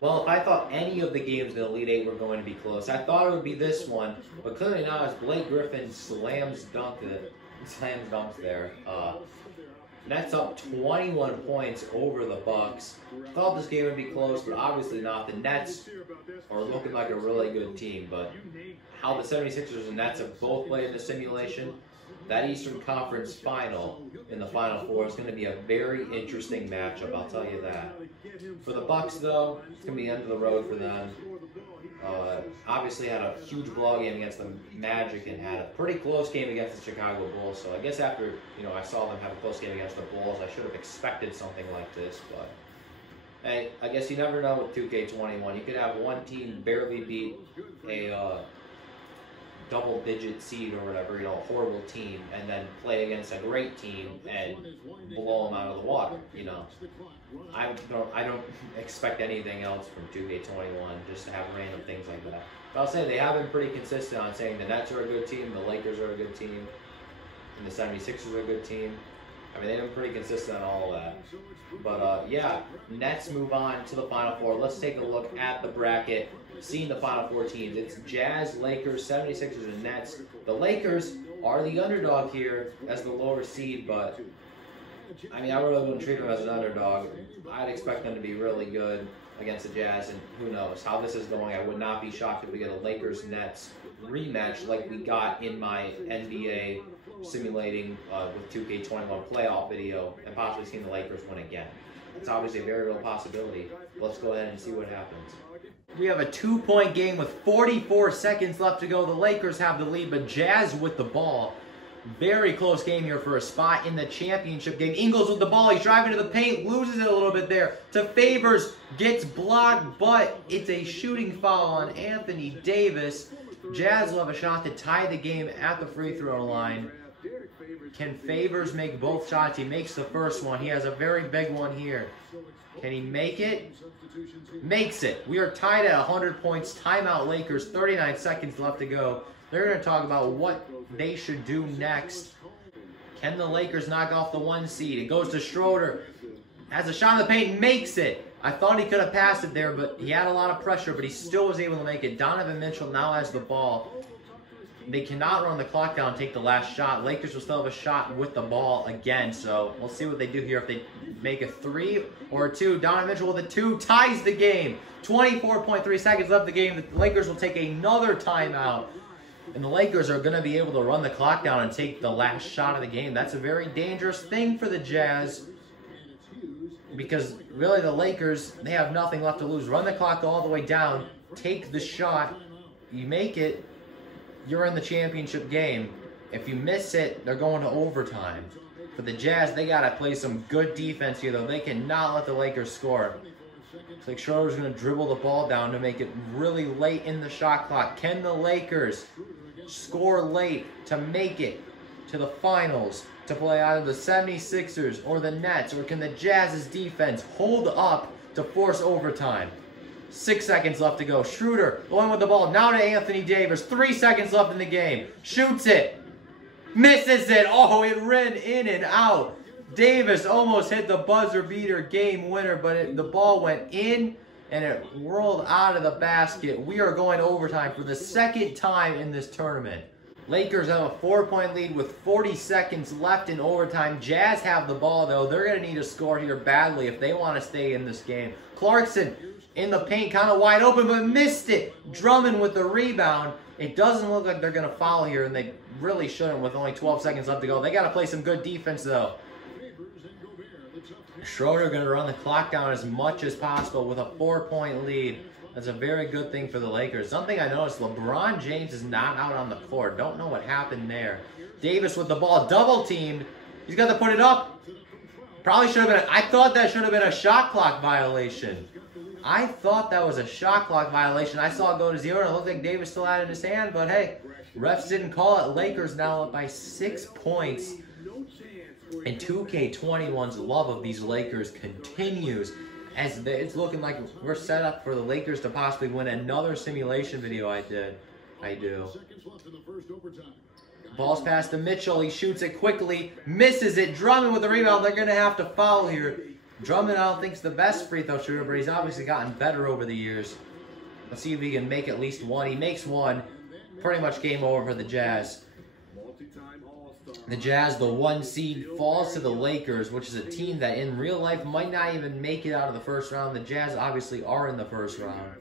Well, if I thought any of the games in the Elite Eight were going to be close, I thought it would be this one, but clearly not, as Blake Griffin slams dunks there. Nets up 21 points over the Bucks. Thought this game would be close, but obviously not. The Nets are looking like a really good team, but how the 76ers and Nets have both played in the simulation, that Eastern Conference final in the Final Four is going to be a very interesting matchup, I'll tell you that. For the Bucks, though, it's going to be the end of the road for them. Obviously had a huge blowout game against the Magic and had a pretty close game against the Chicago Bulls. So I guess after I saw them have a close game against the Bulls, I should have expected something like this. But hey, I guess you never know with 2K21. You could have one team barely beat a double-digit seed or whatever, a horrible team, and then play against a great team and blow them out of the water. I don't expect anything else from 2K21, just to have random things like that. But I'll say they have been pretty consistent on saying the Nets are a good team, the Lakers are a good team, and the 76ers are a good team. I mean, they've been pretty consistent on all of that. But yeah, Nets move on to the Final Four. Let's take a look at the bracket. Seeing the Final Four teams, it's Jazz, Lakers, 76ers, and Nets. The Lakers are the underdog here as the lower seed, but I mean, I really wouldn't treat them as an underdog. I'd expect them to be really good against the Jazz, and who knows how this is going. I would not be shocked if we get a Lakers-Nets rematch like we got in my NBA simulating with 2K21 playoff video, and possibly seeing the Lakers win again. It's obviously a very real possibility. Let's go ahead and see what happens. We have a 2-point game with 44 seconds left to go. The Lakers have the lead, but Jazz with the ball. Very close game here for a spot in the championship game. Ingles with the ball. He's driving to the paint. Loses it a little bit there. To Favors. Gets blocked, but it's a shooting foul on Anthony Davis. Jazz will have a shot to tie the game at the free throw line. Can Favors make both shots? He makes the first one. He has a very big one here. Can he make it? Makes it. We are tied at 100 points. Timeout Lakers. 39 seconds left to go. They're going to talk about what they should do next. Can the Lakers knock off the 1 seed? It goes to Schroeder. Has a shot in the paint. Makes it. I thought he could have passed it there, but he had a lot of pressure, but he still was able to make it. Donovan Mitchell now has the ball. They cannot run the clock down and take the last shot. Lakers will still have a shot with the ball again, so we'll see what they do here. If they make a 3 or a 2. Donovan Mitchell with a 2 ties the game. 24.3 seconds left the game. The Lakers will take another timeout. And the Lakers are going to be able to run the clock down and take the last shot of the game. That's a very dangerous thing for the Jazz. Because really the Lakers, they have nothing left to lose. Run the clock all the way down. Take the shot. You make it. You're in the championship game. If you miss it, they're going to overtime. For the Jazz, they got to play some good defense here, though. They cannot let the Lakers score. Looks like Schroeder's going to dribble the ball down to make it really late in the shot clock. Can the Lakers score late to make it to the finals, to play either the 76ers or the Nets? Or can the Jazz's defense hold up to force overtime? 6 seconds left to go. Schroeder going with the ball. Now to Anthony Davis. 3 seconds left in the game. Shoots it. Misses it. Oh, it ran in and out. Davis almost hit the buzzer beater game winner, but the ball went in and it whirled out of the basket. We are going to overtime for the second time in this tournament. Lakers have a 4-point lead with 40 seconds left in overtime. Jazz have the ball, though. They're going to need a score here badly if they want to stay in this game. Clarkson in the paint, kind of wide open, but missed it. Drummond with the rebound. It doesn't look like they're going to foul here, and they really shouldn't with only 12 seconds left to go. They got to play some good defense, though. Schroeder going to run the clock down as much as possible with a 4-point lead. That's a very good thing for the Lakers. Something I noticed, LeBron James is not out on the court. Don't know what happened there. Davis with the ball, double teamed. He's got to put it up. Probably should have been, I thought that should have been a shot clock violation. I thought that was a shot clock violation. I saw it go to 0 and it looked like Davis still had it in his hand, but hey, refs didn't call it. Lakers now up by 6 points. And 2K21's love of these Lakers continues as it's looking like we're set up for the Lakers to possibly win another simulation video I do. Ball's passed to Mitchell. He shoots it quickly. Misses it. Drummond with the rebound. They're going to have to foul here. Drummond, I don't think, is the best free throw shooter, but he's obviously gotten better over the years. Let's see if he can make at least one. He makes one. Pretty much game over for the Jazz. The Jazz, the 1 seed, falls to the Lakers, which is a team that in real life might not even make it out of the first round. The Jazz obviously are in the first round.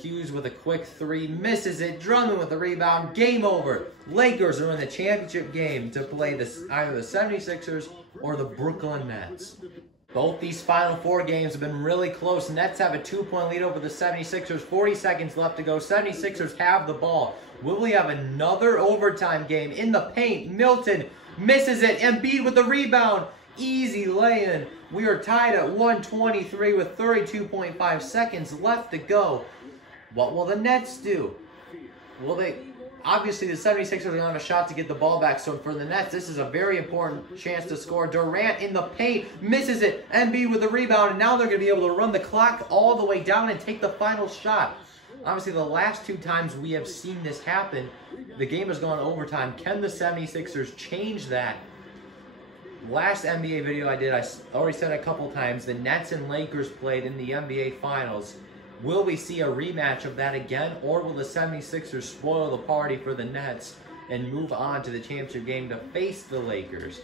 Hughes with a quick 3, misses it. Drummond with the rebound. Game over. Lakers are in the championship game to play either the 76ers or the Brooklyn Nets. Both these final 4 games have been really close. Nets have a 2-point lead over the 76ers. 40 seconds left to go. 76ers have the ball. Will we have another overtime game in the paint? Milton misses it. Embiid with the rebound. Easy lay-in. We are tied at 123 with 32.5 seconds left to go. What will the Nets do? Will they... Obviously, the 76ers are going to have a shot to get the ball back, so for the Nets, this is a very important chance to score. Durant in the paint, misses it. Embiid with the rebound, and now they're going to be able to run the clock all the way down and take the final shot. Obviously, the last 2 times we have seen this happen, the game has gone overtime. Can the 76ers change that? Last NBA video I did, I already said a couple times, the Nets and Lakers played in the NBA Finals. Will we see a rematch of that again, or will the 76ers spoil the party for the Nets and move on to the championship game to face the Lakers?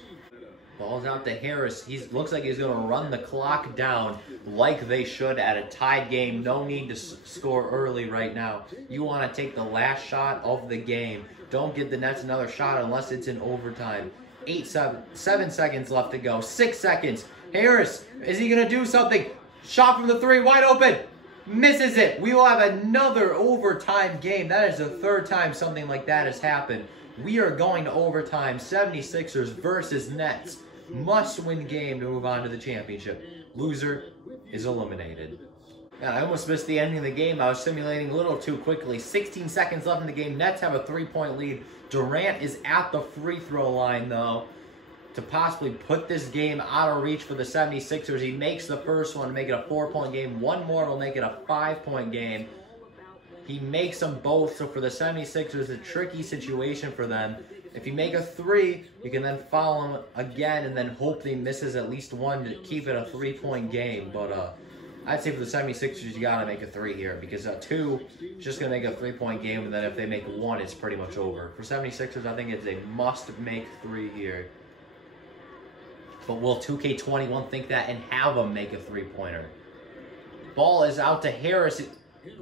Ball's out to Harris. He looks like he's going to run the clock down like they should at a tied game. No need to score early right now. You want to take the last shot of the game. Don't give the Nets another shot unless it's in overtime. 7 seconds left to go. 6 seconds. Harris, is he going to do something? Shot from the 3, wide open. Misses it. We will have another overtime game. That is the 3rd time something like that has happened. We are going to overtime. 76ers versus Nets. Must-win game to move on to the championship. Loser is eliminated. God, I almost missed the ending of the game. I was simulating a little too quickly. 16 seconds left in the game. Nets have a 3-point lead. Durant is at the free throw line, though, to possibly put this game out of reach for the 76ers. He makes the first one to make it a 4-point game. One more will make it a 5-point game. He makes them both, so for the 76ers, it's a tricky situation for them. If you make a 3, you can then foul him again and then hope he misses at least one to keep it a 3-point game. But I'd say for the 76ers, you got to make a 3 here because 2 is just going to make a 3-point game, and then if they make 1, it's pretty much over. For 76ers, I think it's a must-make 3 here. But will 2K21 think that and have them make a 3-pointer? Ball is out to Harris.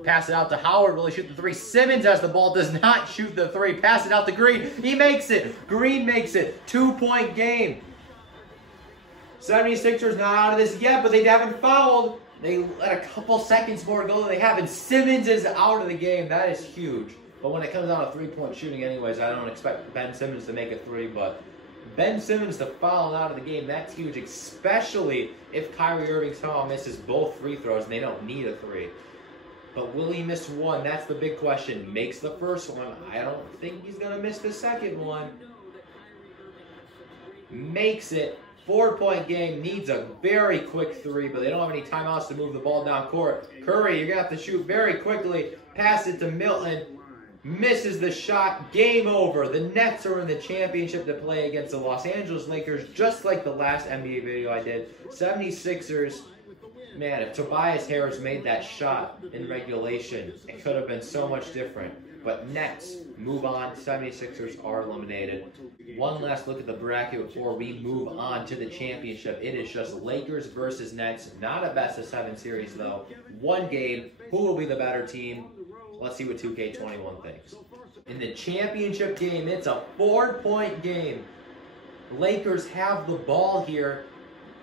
Pass it out to Howard. Will he shoot the 3? Simmons has the ball. Does not shoot the 3. Pass it out to Green. He makes it. Green makes it. 2-point game. 76ers not out of this yet, but they haven't fouled. They let a couple seconds more go than they have, and Simmons is out of the game. That is huge. But when it comes down to 3-point shooting anyways, I don't expect Ben Simmons to make a 3, but Ben Simmons to foul out of the game, that's huge, especially if Kyrie Irving somehow misses both free throws and they don't need a 3. But will he miss 1? That's the big question. Makes the first one. I don't think he's going to miss the second one. Makes it. 4-point game, needs a very quick three, but they don't have any timeouts to move the ball down court. Curry, you're going to have to shoot very quickly. Pass it to Milton. Misses the shot. Game over. The Nets are in the championship to play against the Los Angeles Lakers, just like the last NBA video I did. 76ers. Man, if Tobias Harris made that shot in regulation, it could have been so much different. But Nets move on. 76ers are eliminated. One last look at the bracket before we move on to the championship. It is just Lakers versus Nets. Not a best-of-7 series, though. One game. Who will be the better team? Let's see what 2K21 thinks. In the championship game, it's a 4-point game. Lakers have the ball here.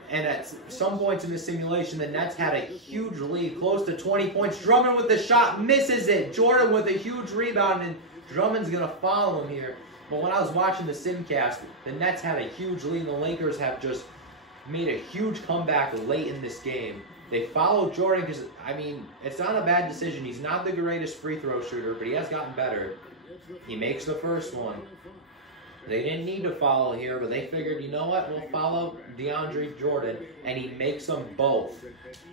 And at some points in the simulation, the Nets had a huge lead, close to 20 points. Drummond with the shot, misses it. Jordan with a huge rebound, and Drummond's going to follow him here. But when I was watching the simcast, the Nets had a huge lead, and the Lakers have just made a huge comeback late in this game. They followed Jordan because, I mean, it's not a bad decision. He's not the greatest free throw shooter, but he has gotten better. He makes the first one. They didn't need to follow here, but they figured, you know what, we'll follow DeAndre Jordan, and he makes them both.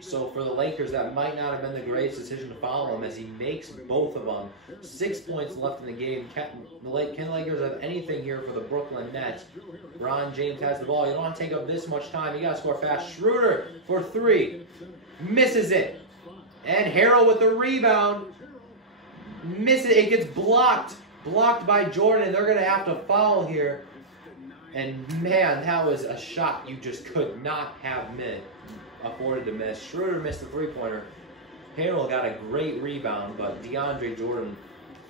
So for the Lakers, that might not have been the greatest decision to follow him, as he makes both of them. 6 points left in the game. Can the Lakers have anything here for the Brooklyn Nets? Ron James has the ball. You don't want to take up this much time. You got to score fast. Schroeder for three. Misses it. And Harrell with the rebound. Misses it. It gets blocked. Blocked by Jordan. They're going to have to foul here. And man, that was a shot you just could not have afforded to miss. Schroeder missed the three-pointer. Harrell got a great rebound, but DeAndre Jordan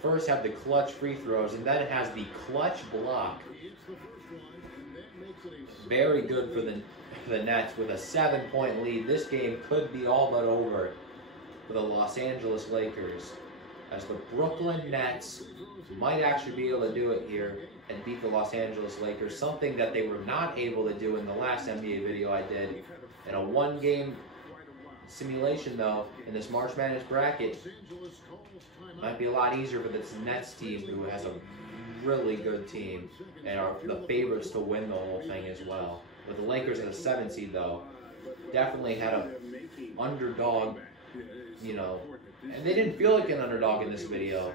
first had the clutch free throws, and then it has the clutch block. Very good for the Nets with a 7-point lead. This game could be all but over for the Los Angeles Lakers, as the Brooklyn Nets might actually be able to do it here and beat the Los Angeles Lakers, something that they were not able to do in the last NBA video I did. In a one-game simulation, though, in this March Madness bracket, might be a lot easier for this Nets team, who has a really good team and are the favorites to win the whole thing as well. With the Lakers as a 7 seed, though, definitely had a underdog, you know, and they didn't feel like an underdog in this video.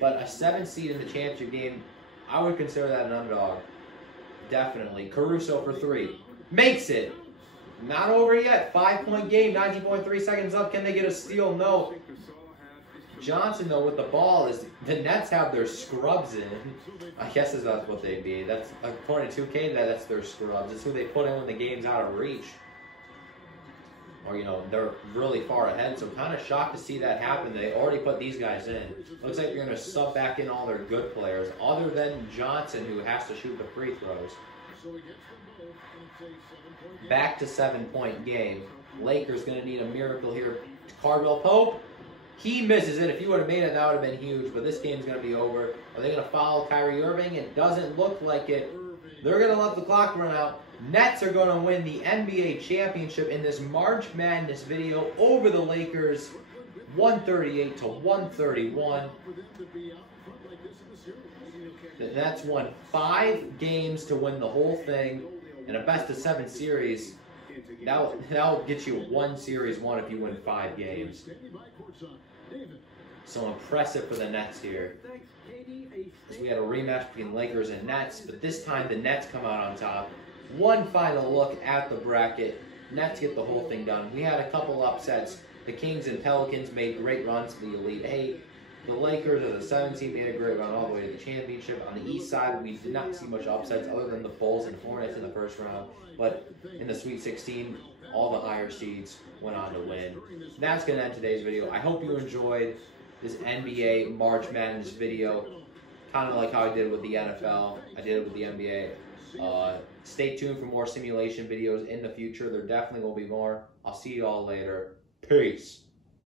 But a 7 seed in the championship game, I would consider that an underdog. Definitely. Caruso for three. Makes it. Not over yet. 5-point game. 19.3 seconds up. Can they get a steal? No. Johnson, though, with the ball, is the Nets have their scrubs in. I guess that's what they'd be. That's, according to 2K, that's their scrubs. It's who they put in when the game's out of reach. Or, you know, they're really far ahead, so I'm kind of shocked to see that happen. They already put these guys in. Looks like they're going to sub back in all their good players, other than Johnson, who has to shoot the free throws. Back to 7-point game. Lakers going to need a miracle here. Caldwell Pope, he misses it. If he would have made it, that would have been huge, but this game's going to be over. Are they going to foul Kyrie Irving? It doesn't look like it. They're going to let the clock run out. Nets are going to win the NBA championship in this March Madness video over the Lakers, 138 to 131. The Nets won 5 games to win the whole thing in a best-of-7 series. That'll get you 1 series won if you win 5 games. So impressive for the Nets here. We had a rematch between Lakers and Nets, but this time the Nets come out on top. One final look at the bracket. Nets get the whole thing done. We had a couple upsets. The Kings and Pelicans made great runs to the Elite 8. The Lakers as a 7 seed made a great run all the way to the championship. On the East side, we did not see much upsets other than the Bulls and Hornets in the first round. But in the Sweet 16, all the higher seeds went on to win. That's going to end today's video. I hope you enjoyed this NBA March Madness video. Kind of like how I did with the NFL. I did it with the NBA. Stay tuned for more simulation videos in the future. There definitely will be more. I'll see you all later. Peace.